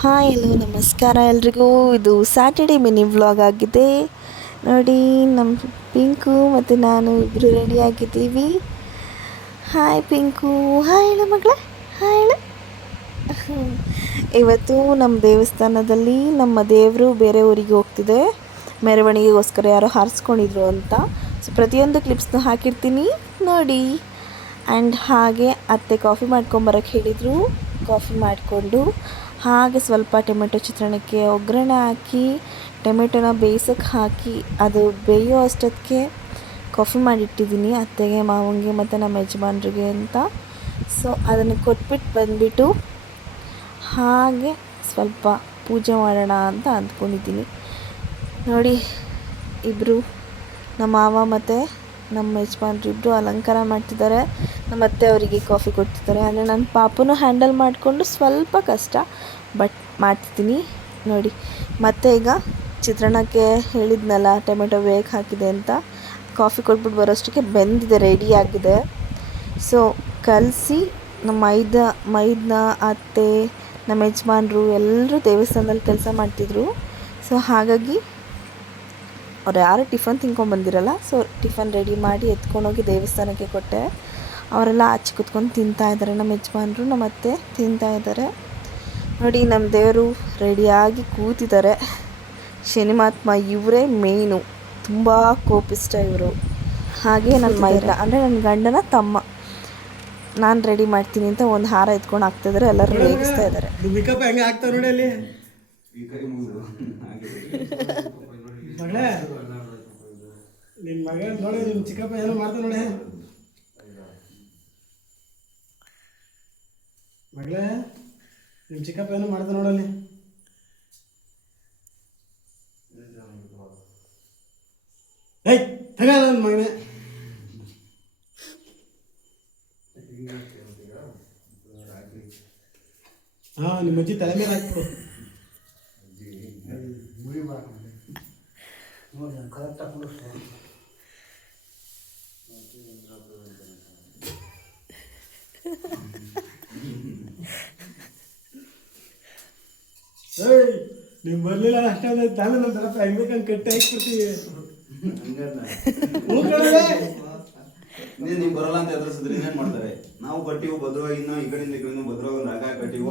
Hi hello ನಮಸ್ಕಾರ ಎಲ್ರಿಗೂ. ಇದು ಸ್ಯಾಟರ್ಡೇ ಮಿನಿ ವ್ಲಾಗ್ ಆಗಿದೆ ನೋಡಿ. ನಮ್ಮ ಪಿಂಕು ಮತ್ತು ನಾನು ಇಬ್ಬರು ರೆಡಿಯಾಗಿದ್ದೀವಿ. ಹಾಯ್ ಪಿಂಕು, ಹಾಯ್ ಹೇಳು ಮಗಳೇ, ಹಾಯ್ ಹೇಳು. ಇವತ್ತು ನಮ್ಮ ದೇವಸ್ಥಾನದಲ್ಲಿ ನಮ್ಮ ದೇವರು ಬೇರೆ ಊರಿಗೆ ಹೋಗ್ತಿದೆ, ಮೆರವಣಿಗೆಗೋಸ್ಕರ ಯಾರೋ ಹಾರಿಸ್ಕೊಂಡಿದ್ರು ಅಂತ. ಸೊ ಪ್ರತಿಯೊಂದು ಕ್ಲಿಪ್ಸ್ನ ಹಾಕಿರ್ತೀನಿ ನೋಡಿ. ಆ್ಯಂಡ್ ಹಾಗೆ ಅತ್ತೆ ಕಾಫಿ ಮಾಡ್ಕೊಂಬರೋಕ್ಕೆ ಹೇಳಿದರು. ಕಾಫಿ ಮಾಡಿಕೊಂಡು ಹಾಗೆ ಸ್ವಲ್ಪ ಟೊಮೆಟೊ ಚಿತ್ರಾನ್ನಕ್ಕೆ ಒಗ್ಗರಣೆ ಹಾಕಿ ಟೊಮೆಟೊನ ಬೇಯಿಸೋಕ್ಕೆ ಹಾಕಿ ಅದು ಬೇಯೋ ಅಷ್ಟೊತ್ತಿಗೆ ಕಾಫಿ ಮಾಡಿಟ್ಟಿದ್ದೀನಿ ಅತ್ತೆಗೆ, ಮಾವಂಗೆ ಮತ್ತು ನಮ್ಮ ಯಜಮಾನ್ರಿಗೆ ಅಂತ. ಸೊ ಅದನ್ನು ಕೊಟ್ಬಿಟ್ಟು ಬಂದುಬಿಟ್ಟು ಹಾಗೆ ಸ್ವಲ್ಪ ಪೂಜೆ ಮಾಡೋಣ ಅಂತ ಅಂದ್ಕೊಂಡಿದ್ದೀನಿ ನೋಡಿ. ಇಬ್ಬರು ನಮ್ಮ ಮಾವ ಮತ್ತು ನಮ್ಮ ಯಜಮಾನ್ರು ಇಬ್ಬರು ಅಲಂಕಾರ ಮಾಡ್ತಿದ್ದಾರೆ. ನಮ್ಮ ಅತ್ತೆ ಅವರಿಗೆ ಕಾಫಿ ಕೊಡ್ತಿದ್ದಾರೆ. ಅಂದರೆ ನನ್ನ ಪಾಪುನು ಹ್ಯಾಂಡಲ್ ಮಾಡಿಕೊಂಡು ಸ್ವಲ್ಪ ಕಷ್ಟ, ಬಟ್ ಮಾಡ್ತಿದ್ದೀನಿ ನೋಡಿ. ಮತ್ತು ಈಗ ಚಿತ್ರಾನ್ನಕ್ಕೆ ಹೇಳಿದ್ನಲ್ಲ ಟೊಮೆಟೊ ಬೇಯಕ್ಕೆ ಹಾಕಿದೆ ಅಂತ, ಕಾಫಿ ಕೊಟ್ಬಿಟ್ಟು ಬರೋಷ್ಟಕ್ಕೆ ಬೆಂದಿದೆ, ರೆಡಿಯಾಗಿದೆ. ಸೊ ಕಲಸಿ ನಮ್ಮ ಮೈದನ ಅತ್ತೆ, ನಮ್ಮ ಯಜಮಾನ್ರು ಎಲ್ಲರೂ ದೇವಸ್ಥಾನದಲ್ಲಿ ಕೆಲಸ ಮಾಡ್ತಿದ್ರು. ಸೊ ಹಾಗಾಗಿ ಅವ್ರು ಯಾರು ಟಿಫನ್ ತಿನ್ಕೊಂಬಂದಿರಲ್ಲ. ಸೊ ಟಿಫನ್ ರೆಡಿ ಮಾಡಿ ಎತ್ಕೊಂಡೋಗಿ ದೇವಸ್ಥಾನಕ್ಕೆ ಕೊಟ್ಟೆ. ಅವರೆಲ್ಲ ಆಚೆ ಕುತ್ಕೊಂಡು ತಿಂತಾಯಿದ್ದಾರೆ. ನಮ್ಮ ಯಜಮಾನ್ರು ನಮ್ಮ ಅತ್ತೆ ತಿಂತಾಯಿದ್ದಾರೆ ನೋಡಿ. ನಮ್ಮ ದೇವರು ರೆಡಿಯಾಗಿ ಕೂತಿದ್ದಾರೆ. ಶನಿಮಾತ್ಮ ಇವರೇ ಮೇಯ್ನು, ತುಂಬ ಕೋಪಿಷ್ಟ ಇವರು. ಹಾಗೆ ನನ್ನ ಮೈದ ಅಂದರೆ ನನ್ನ ಗಂಡನ ತಮ್ಮ, ನಾನು ರೆಡಿ ಮಾಡ್ತೀನಿ ಅಂತ ಒಂದು ಹಾರ ಎತ್ಕೊಂಡು ಹಾಕ್ತಿದ್ದಾರೆ. ಎಲ್ಲರೂ ರೇಗಿಸ್ತಾ ಇದ್ದಾರೆ. ನಿನ್ನ ಮಗ ನೋಡಿ, ನಿಮ್ಮ ಚಿಕ್ಕಪ್ಪ ಏನೋ ಮಾಡ್ತಾನೆ ನೋಡಿ. ಮಗಳೇ, ನಿಮ್ಮ ಚಿಕ್ಕಪ್ಪ ಏನೋ ಮಾಡ್ತಾನೆ ನೋಡಲ್ಲಿ. ಏಯ್ ತಗ ನನ್ನ ಮಗನೇ. ಹಾಂ, ನಿಮ್ಮ ಅಜ್ಜಿ ತಲೆ ಮೇಲೆ ಹಾಕ್ಬಿಡು. ನೀವು ಬರ್ಲಿಲ್ಲ ಅಷ್ಟೊಂದು ತಾನೇ ನಮ್ಮ ತರಪ್ಪ ಹೆಂಗ್ಬೇಕಂಗೆ ಕಟ್ಟಿ ಹಾಕ್ಬಿಡ್ತೀವಿ. ನೀವು ಬರಲ್ಲ ಅಂತ ಎದುರಿಸಿದ್ರೆ ಏನೇನು ಮಾಡ್ತಾರೆ? ನಾವು ಕಟ್ಟಿವು ಭದ್ರವಾಗಿ, ಈ ಕಡೆಯಿಂದ ಭದ್ರವಾಗಿ ರಾಗ ಕಟ್ಟಿವು.